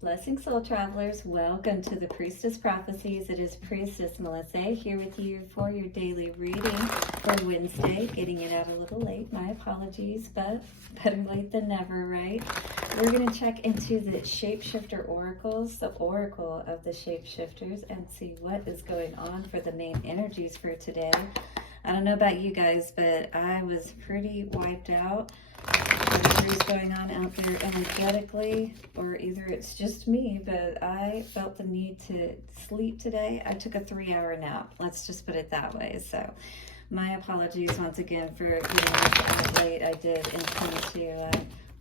Blessing soul travelers, welcome to the Priestess Prophecies. It is Priestess Melissae here with you for your daily reading for Wednesday. Getting it out a little late, my apologies, but better late than never, right? We're going to check into the Shapeshifter oracles, the oracle of the Shapeshifters, and see what is going on for the main energies for today. I don't know about you guys, but I was pretty wiped out. Whatever's going on out there energetically, or either it's just me, but I felt the need to sleep today. I took a 3-hour nap. Let's just put it that way. So my apologies once again for getting up late. I did intend to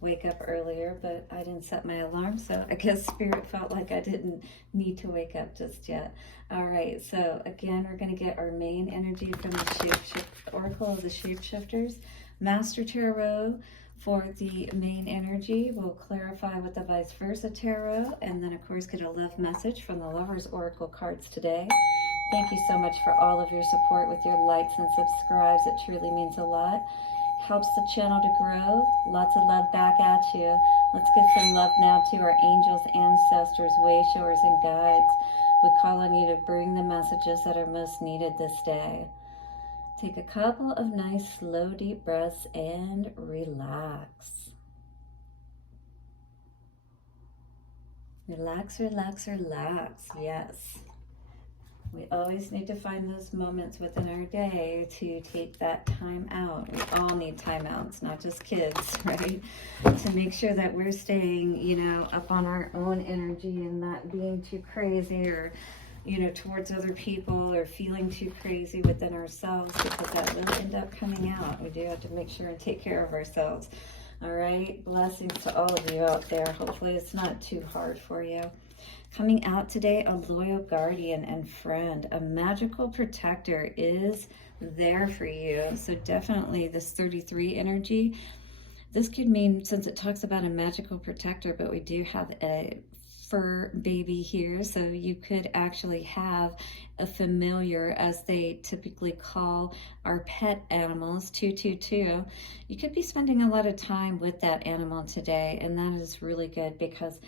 wake up earlier, but I didn't set my alarm, so I guess Spirit felt like I didn't need to wake up just yet. All right, so again, we're going to get our main energy from the Oracle of the Shapeshifters. Master Tarot for the main energy will clarify with the Vice Versa Tarot, and then of course get a love message from the Lovers Oracle cards today. Thank you so much for all of your support with your likes and subscribes. It truly means a lot. Helps the channel to grow. Lots of love back at you. Let's give some love now to our angels, ancestors, way showers, and guides. We call on you to bring the messages that are most needed this day. Take a couple of nice, slow, deep breaths and relax. Relax, relax, relax. Yes. We always need to find those moments within our day to take that time out. We all need time outs, not just kids, right? To make sure that we're staying, up on our own energy and not being too crazy or towards other people, or feeling too crazy within ourselves, because that will end up coming out. We do have to make sure and take care of ourselves. All right, blessings to all of you out there. Hopefully it's not too hard for you. Coming out today, a loyal guardian and friend, a magical protector is there for you. So definitely this 33 energy. This could mean, since it talks about a magical protector, but we do have a fur baby here, so you could actually have a familiar, as they typically call our pet animals, 222. You could be spending a lot of time with that animal today, and that is really good because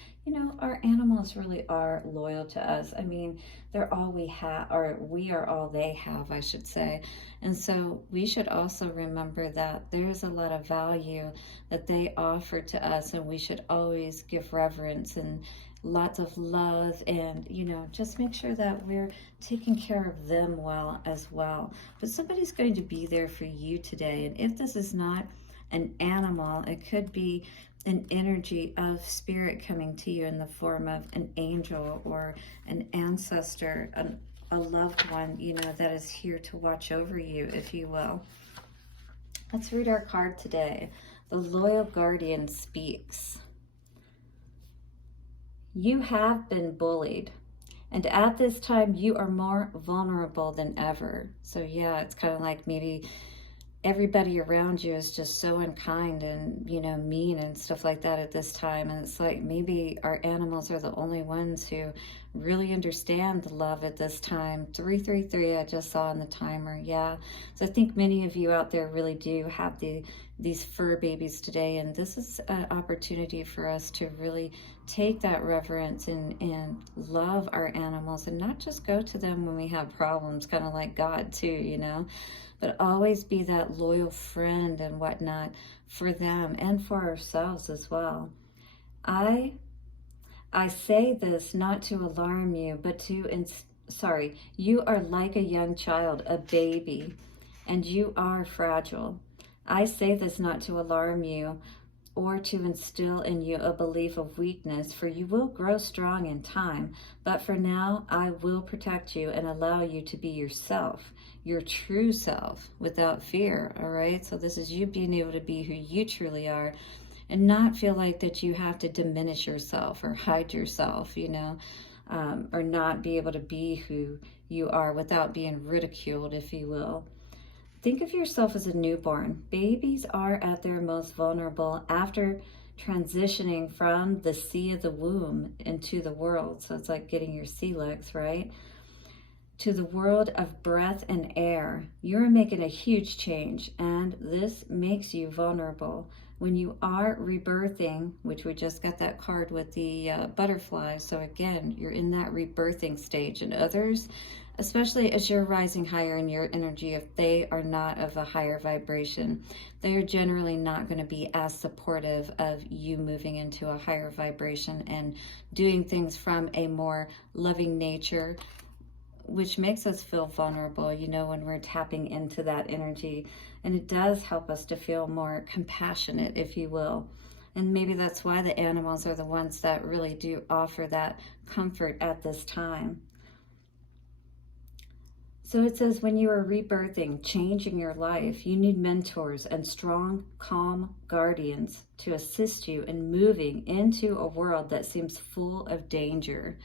our animals really are loyal to us. I mean, they're all we have, or we are all they have, I should say. And so we should also remember that there's a lot of value that they offer to us, and we should always give reverence and lots of love, and just make sure that we're taking care of them well as well. But somebody's going to be there for you today, and if this is not an animal, it could be an energy of spirit coming to you in the form of an angel or an ancestor, a loved one, that is here to watch over you, if you will. Let's read our card today. The Loyal Guardian speaks. You have been bullied, and at this time you are more vulnerable than ever. So yeah, it's kind of like maybe everybody around you is just so unkind and mean and stuff like that at this time, and it's like maybe our animals are the only ones who really understand the love at this time. 333 I just saw on the timer. Yeah, so I think many of you out there really do have these fur babies today, and this is an opportunity for us to really take that reverence and love our animals, and not just go to them when we have problems, kind of like God too, but always be that loyal friend and whatnot for them and for ourselves as well. I say this not to alarm you, but you are like a young child, a baby, and you are fragile. I say this not to alarm you or to instill in you a belief of weakness, for you will grow strong in time. But for now, I will protect you and allow you to be yourself, your true self, without fear, all right? So this is you being able to be who you truly are, and not feel like that you have to diminish yourself or hide yourself, or not be able to be who you are without being ridiculed, if you will. Think of yourself as a newborn. Babies are at their most vulnerable after transitioning from the sea of the womb into the world. So it's like getting your sea legs, right? To the world of breath and air. You're making a huge change, and this makes you vulnerable. when you are rebirthing, which we just got that card with the butterfly. So again, you're in that rebirthing stage, and others, especially as you're rising higher in your energy, if they are not of a higher vibration, they're generally not going to be as supportive of you moving into a higher vibration and doing things from a more loving nature, which makes us feel vulnerable, you know, when we're tapping into that energy. And it does help us to feel more compassionate, if you will. And maybe that's why the animals are the ones that really do offer that comfort at this time. So it says, when you are rebirthing, changing your life, you need mentors and strong, calm guardians to assist you in moving into a world that seems full of danger.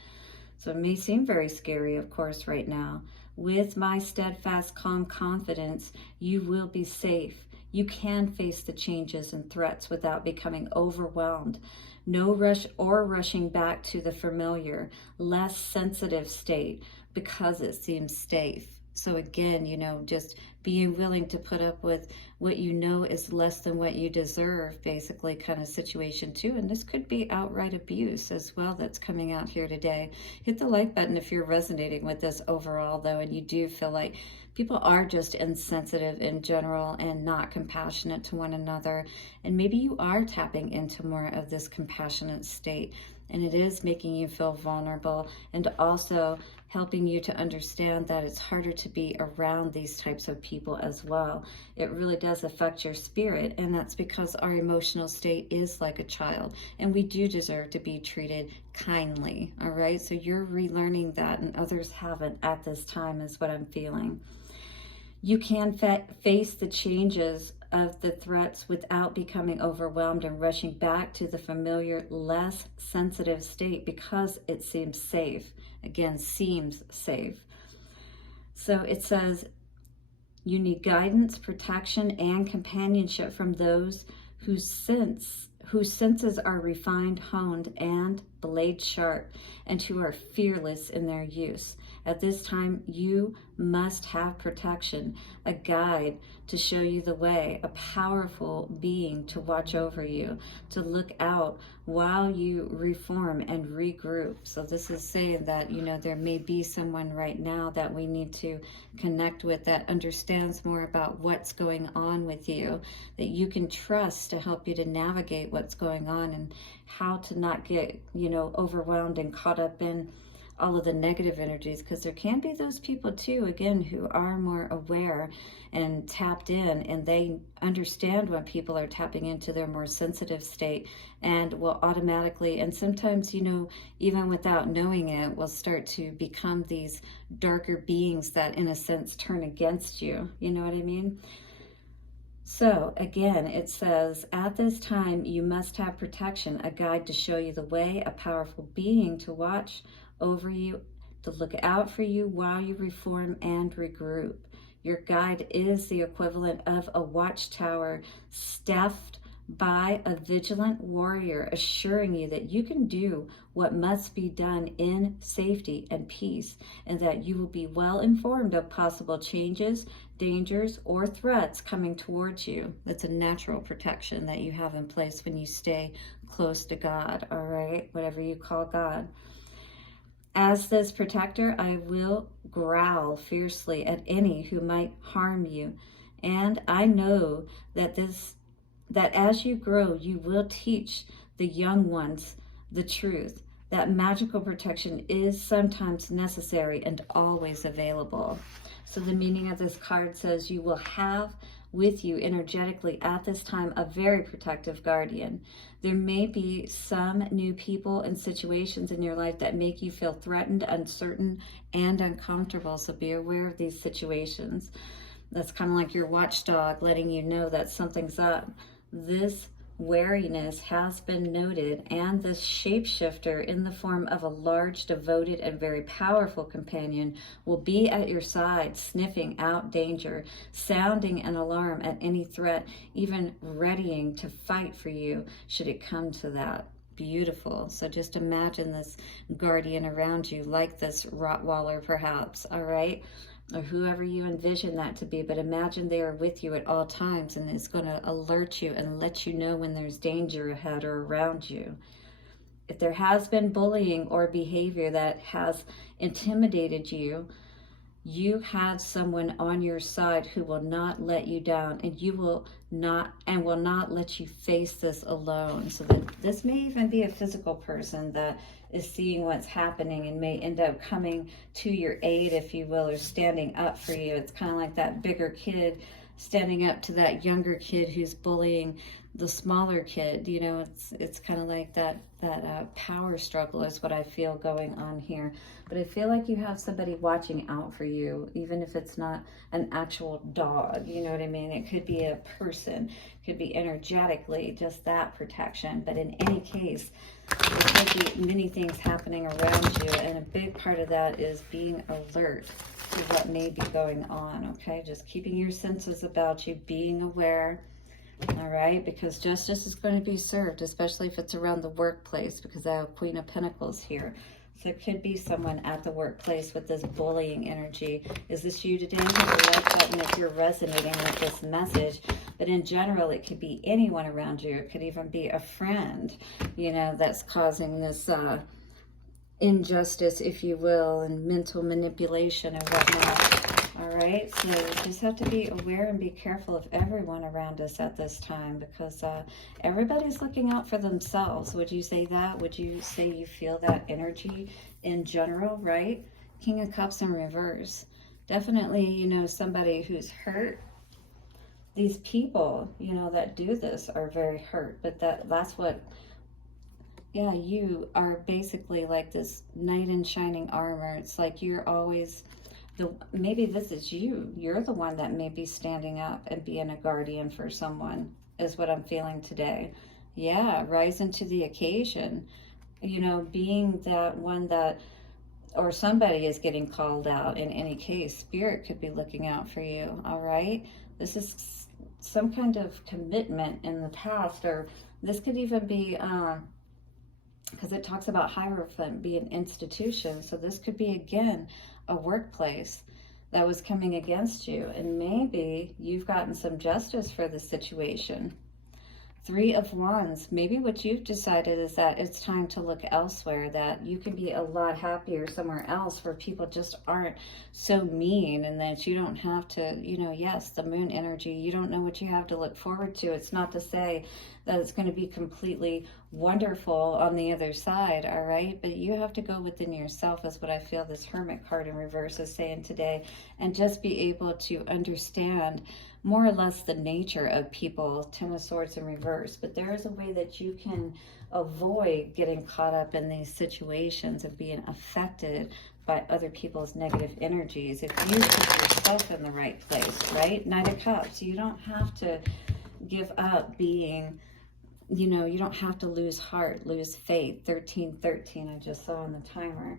So it may seem very scary, of course, right now. With my steadfast, calm confidence, you will be safe. You can face the changes and threats without becoming overwhelmed. No rush or rushing back to the familiar, less sensitive state because it seems safe. So again, you know, just being willing to put up with what you know is less than what you deserve, basically, kind of situation too. And this could be outright abuse as well that's coming out here today. Hit the like button if you're resonating with this overall, though, and you do feel like people are just insensitive in general and not compassionate to one another. And maybe you are tapping into more of this compassionate state, and it is making you feel vulnerable, and also helping you to understand that it's harder to be around these types of people as well. It really does affect your spirit, and that's because our emotional state is like a child, and we do deserve to be treated kindly, all right? So you're relearning that, and others haven't at this time, is what I'm feeling. You can face the changes of the threats without becoming overwhelmed and rushing back to the familiar, less sensitive state because it seems safe. Again, seems safe. So it says you need guidance, protection, and companionship from those whose senses are refined, honed, and blade sharp, and who are fearless in their use. At this time, you must have protection, a guide to show you the way, a powerful being to watch over you, to look out while you reform and regroup. So this is saying that, you know, there may be someone right now that we need to connect with that understands more about what's going on with you, that you can trust to help you to navigate what's going on and how to not get, you know, overwhelmed and caught up in all of the negative energies, because there can be those people too, again, who are more aware and tapped in, and they understand when people are tapping into their more sensitive state, and will automatically, and sometimes, you know, even without knowing it, will start to become these darker beings that in a sense turn against you. You know what I mean? So again, it says, at this time, you must have protection, a guide to show you the way, a powerful being to watch over you, to look out for you while you reform and regroup. Your guide is the equivalent of a watchtower staffed by a vigilant warrior, assuring you that you can do what must be done in safety and peace, and that you will be well informed of possible changes, dangers, or threats coming towards you. That's a natural protection that you have in place when you stay close to God, all right? Whatever you call God. As this protector, I will growl fiercely at any who might harm you. And I know that as you grow, you will teach the young ones the truth, that magical protection is sometimes necessary and always available. So the meaning of this card says you will have with you energetically at this time a very protective guardian. There may be some new people and situations in your life that make you feel threatened, uncertain, and uncomfortable. So be aware of these situations. That's kind of like your watchdog letting you know that something's up. This wariness has been noted, and this shapeshifter in the form of a large, devoted, and very powerful companion will be at your side, sniffing out danger, sounding an alarm at any threat, even readying to fight for you should it come to that. Beautiful. So just imagine this guardian around you, like this Rottweiler perhaps, all right? or whoever you envision that to be, but imagine they are with you at all times and is going to alert you and let you know when there's danger ahead or around you. If there has been bullying or behavior that has intimidated you, you have someone on your side who will not let you down, and will not let you face this alone. So that this may even be a physical person that is seeing what's happening and may end up coming to your aid, if you will, or standing up for you. It's kind of like that bigger kid standing up to that younger kid who's bullying the smaller kid. You know, it's kind of like that power struggle is what I feel going on here. But I feel like you have somebody watching out for you, even if it's not an actual dog. You know what I mean? It could be a person, it could be energetically just that protection. But in any case, there could be many things happening around you, and a big part of that is being alert to what may be going on. Okay, just keeping your senses about you, being aware. All right, because justice is going to be served, especially if it's around the workplace, because I have Queen of Pentacles here. So it could be someone at the workplace with this bullying energy. Is this you today? Hit the like button if you're resonating with this message. But in general, it could be anyone around you. It could even be a friend, you know, that's causing this injustice, if you will, and mental manipulation and whatnot. All right, so you just have to be aware and be careful of everyone around us at this time, because everybody's looking out for themselves. Would you say that? Would you say you feel that energy in general, right? King of Cups in reverse. Definitely, you know, somebody who's hurt. These people, you know, that do this are very hurt, but that's what, yeah, you are basically like this knight in shining armor. It's like you're always... maybe this is you. You're the one that may be standing up and being a guardian for someone, is what I'm feeling today. Yeah, rising to the occasion. You know, being that one that, or somebody is getting called out. In any case, Spirit could be looking out for you. All right, this is some kind of commitment in the past, or this could even be because it talks about Hierophant being institution. So this could be, again, a workplace that was coming against you, and maybe you've gotten some justice for the situation. 3 of Wands, maybe what you've decided is that it's time to look elsewhere, that you can be a lot happier somewhere else where people just aren't so mean, and that you don't have to, you know, yes, the moon energy, you don't know what you have to look forward to. It's not to say that it's going to be completely wonderful on the other side, all right? But you have to go within yourself, is what I feel this Hermit card in reverse is saying today, and just be able to understand more or less the nature of people. 10 of Swords in reverse. But there is a way that you can avoid getting caught up in these situations of being affected by other people's negative energies if you put yourself in the right place, right? Knight of Cups, you don't have to give up being, you know, you don't have to lose heart, lose faith. 1313 I just saw on the timer.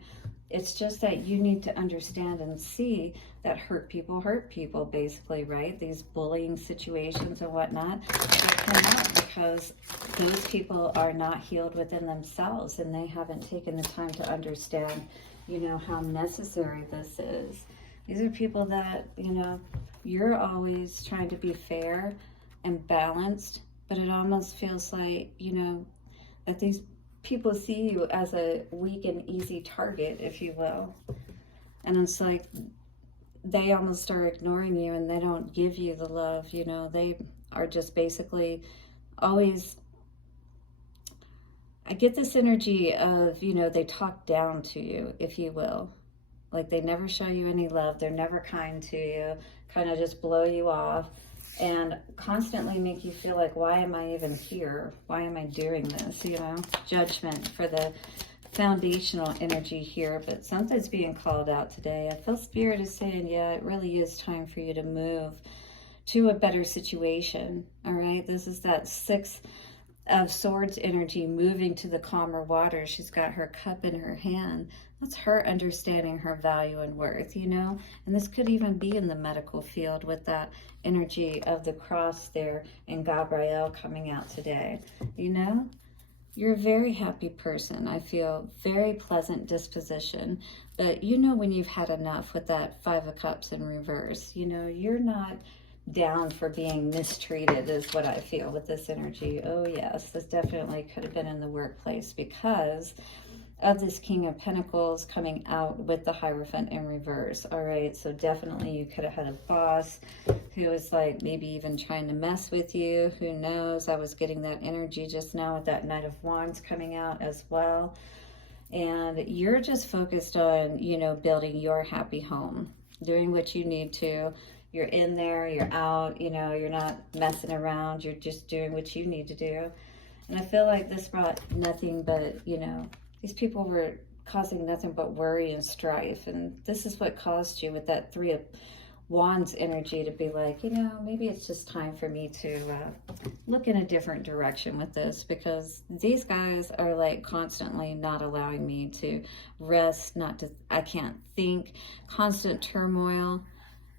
It's just that you need to understand and see that hurt people, basically, right? These bullying situations and whatnot, they come out because those people are not healed within themselves, and they haven't taken the time to understand, you know, how necessary this is. These are people that, you know, you're always trying to be fair and balanced, but it almost feels like, you know, that these people see you as a weak and easy target, if you will. And it's like they almost are ignoring you, and they don't give you the love, you know. They are just basically always, I get this energy of, you know, they talk down to you, if you will. Like they never show you any love. They're never kind to you, kind of just blow you off, and constantly make you feel like, why am I even here? Why am I doing this? You know, Judgment for the foundational energy here, but something's being called out today. I feel Spirit is saying, yeah, it really is time for you to move to a better situation. All right, this is that 6 of Swords energy, moving to the calmer water. She's got her cup in her hand. That's her understanding her value and worth, you know. And this could even be in the medical field with that energy of the cross there and Gabrielle coming out today, you know. You're a very happy person. I feel very pleasant disposition, but you know when you've had enough with that Five of Cups in reverse. You know, you're not down for being mistreated is what I feel with this energy. Oh yes, this definitely could have been in the workplace because of this King of Pentacles coming out with the Hierophant in reverse. All right, so definitely you could have had a boss who was like maybe even trying to mess with you. Who knows? I was getting that energy just now with that Knight of Wands coming out as well. And you're just focused on, you know, building your happy home, doing what you need to. You're in there, you're out, you know, you're not messing around. You're just doing what you need to do. And I feel like this brought nothing but, you know, these people were causing nothing but worry and strife. And this is what caused you with that Three of Wands energy to be like, you know, maybe it's just time for me to look in a different direction with this, because these guys are like constantly not allowing me to rest, I can't think, constant turmoil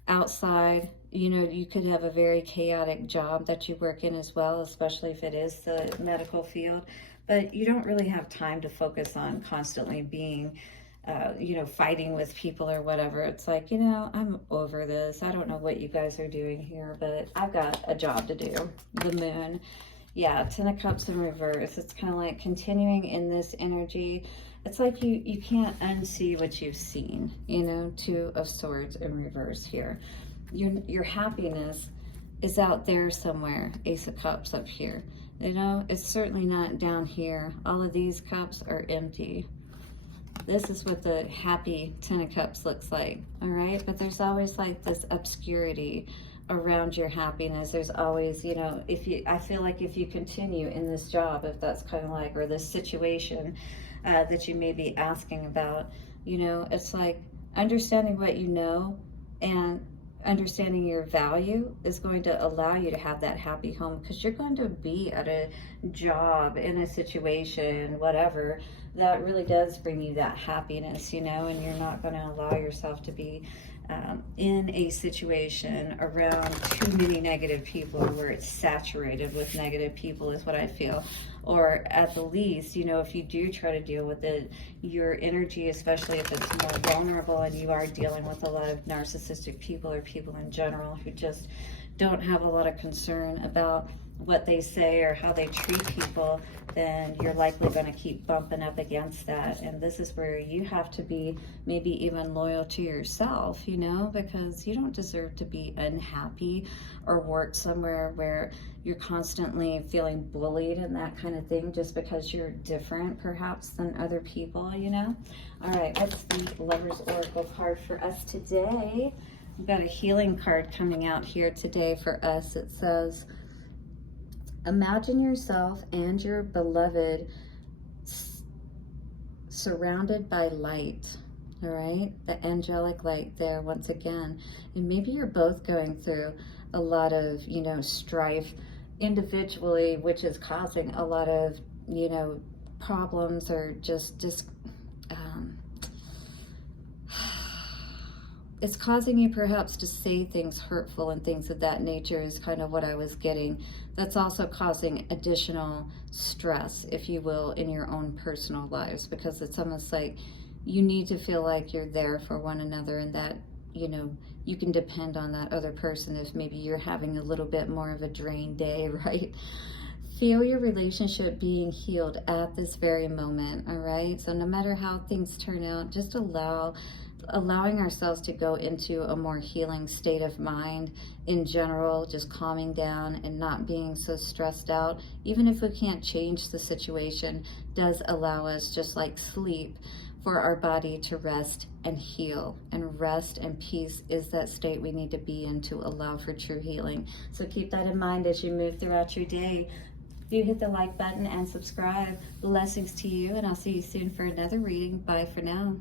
outside. You know, you could have a very chaotic job that you work in as well, especially if it is the medical field, but you don't really have time to focus on constantly being you know, fighting with people or whatever. It's like, you know, I'm over this. I don't know what you guys are doing here, but I've got a job to do. The Moon. Yeah, Ten of Cups in reverse. It's kind of like continuing in this energy. It's like you can't unsee what you've seen, you know. Two of Swords in reverse here. Your happiness is out there somewhere. Ace of Cups up here. You know, it's certainly not down here. All of these cups are empty. This is what the happy Ten of Cups looks like, all right? But there's always like this obscurity around your happiness. There's always, you know, I feel like if you continue in this job, if that's kind of like, or this situation that you may be asking about, you know, it's like understanding what you know and understanding your value is going to allow you to have that happy home, because you're going to be at a job, in a situation, whatever, that really does bring you that happiness, you know, and you're not going to allow yourself to be in a situation around too many negative people, where it's saturated with negative people is what I feel. Or at the least, you know, if you do try to deal with it, your energy, especially if it's more vulnerable and you are dealing with a lot of narcissistic people or people in general who just don't have a lot of concern about what they say or how they treat people, then you're likely going to keep bumping up against that. And this is where you have to be maybe even loyal to yourself, you know, because you don't deserve to be unhappy or work somewhere where you're constantly feeling bullied and that kind of thing just because you're different perhaps than other people, you know. All right, that's the Lover's Oracle card for us today. We've got a healing card coming out here today for us. It says, imagine yourself and your beloved surrounded by light. All right, the angelic light there once again. And maybe you're both going through a lot of, you know, strife individually, which is causing a lot of, you know, problems, or just it's causing you perhaps to say things hurtful and things of that nature is kind of what I was getting. That's also causing additional stress, if you will, in your own personal lives, because it's almost like you need to feel like you're there for one another, and that, you know, you can depend on that other person if maybe you're having a little bit more of a drained day, right? Feel your relationship being healed at this very moment, all right? So no matter how things turn out, just allowing ourselves to go into a more healing state of mind in general, just calming down and not being so stressed out, even if we can't change the situation, does allow us, just like sleep, for our body to rest and heal. And rest and peace is that state we need to be in to allow for true healing. So keep that in mind as you move throughout your day. Do hit the like button and subscribe. Blessings to you, and I'll see you soon for another reading. Bye for now.